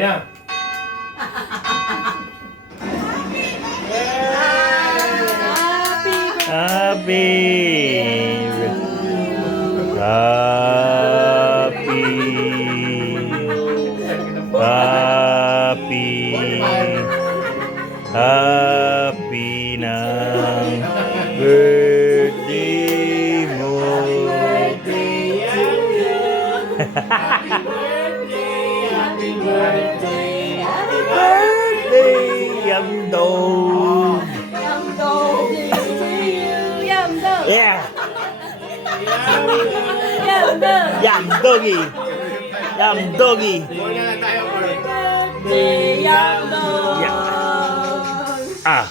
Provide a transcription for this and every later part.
Ayan. Happy. Happy ng birthday mo. Happy birthday. Birthday, Yamdog. Yamdog. Yamdog. Yeah, Yamdog. Yamdogi. Yamdogi. Muna lang tayo, Mark. Yamdog. Ah,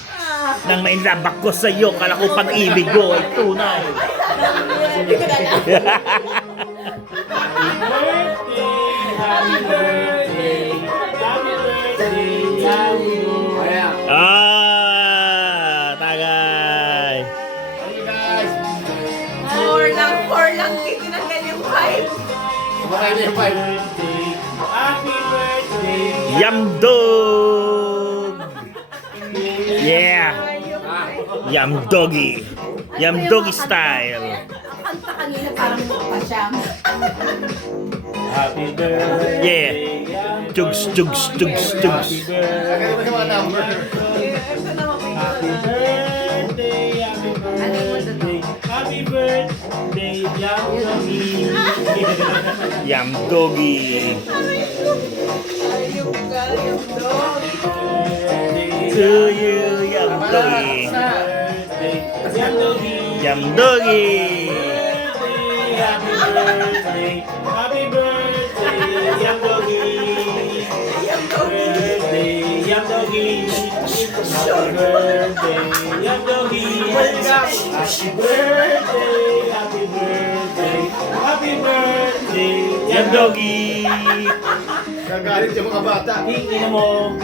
nang nainlabak ko sa iyo, kala ko pag-ibig ko ay tunay. Hindi ko na alam. Happy birthday. Happy birthday. Ayan. Tagay. Hey guys. Four lang. Tinanggal yung five. Kumakain na yung 5. Happy birthday. Yamdog. Yeah, Yamdogi. Yamdogi style. Ang kanta kanina parang pasyam. Happy birthday. Yeah. Jugs, jugs, jugs, jugs. Happy birthday. Happy birthday. Happy birthday. Yamdogi. To you, Yamdogi. Yamdogi. Happy birthday. Happy birthday. Yamdogi. Birthday. Yamdogi. Happy birthday. Yamdogi. Happy birthday. Happy birthday. Happy birthday. Yamdogi. Nagalit yung mga bata. Tingin mo.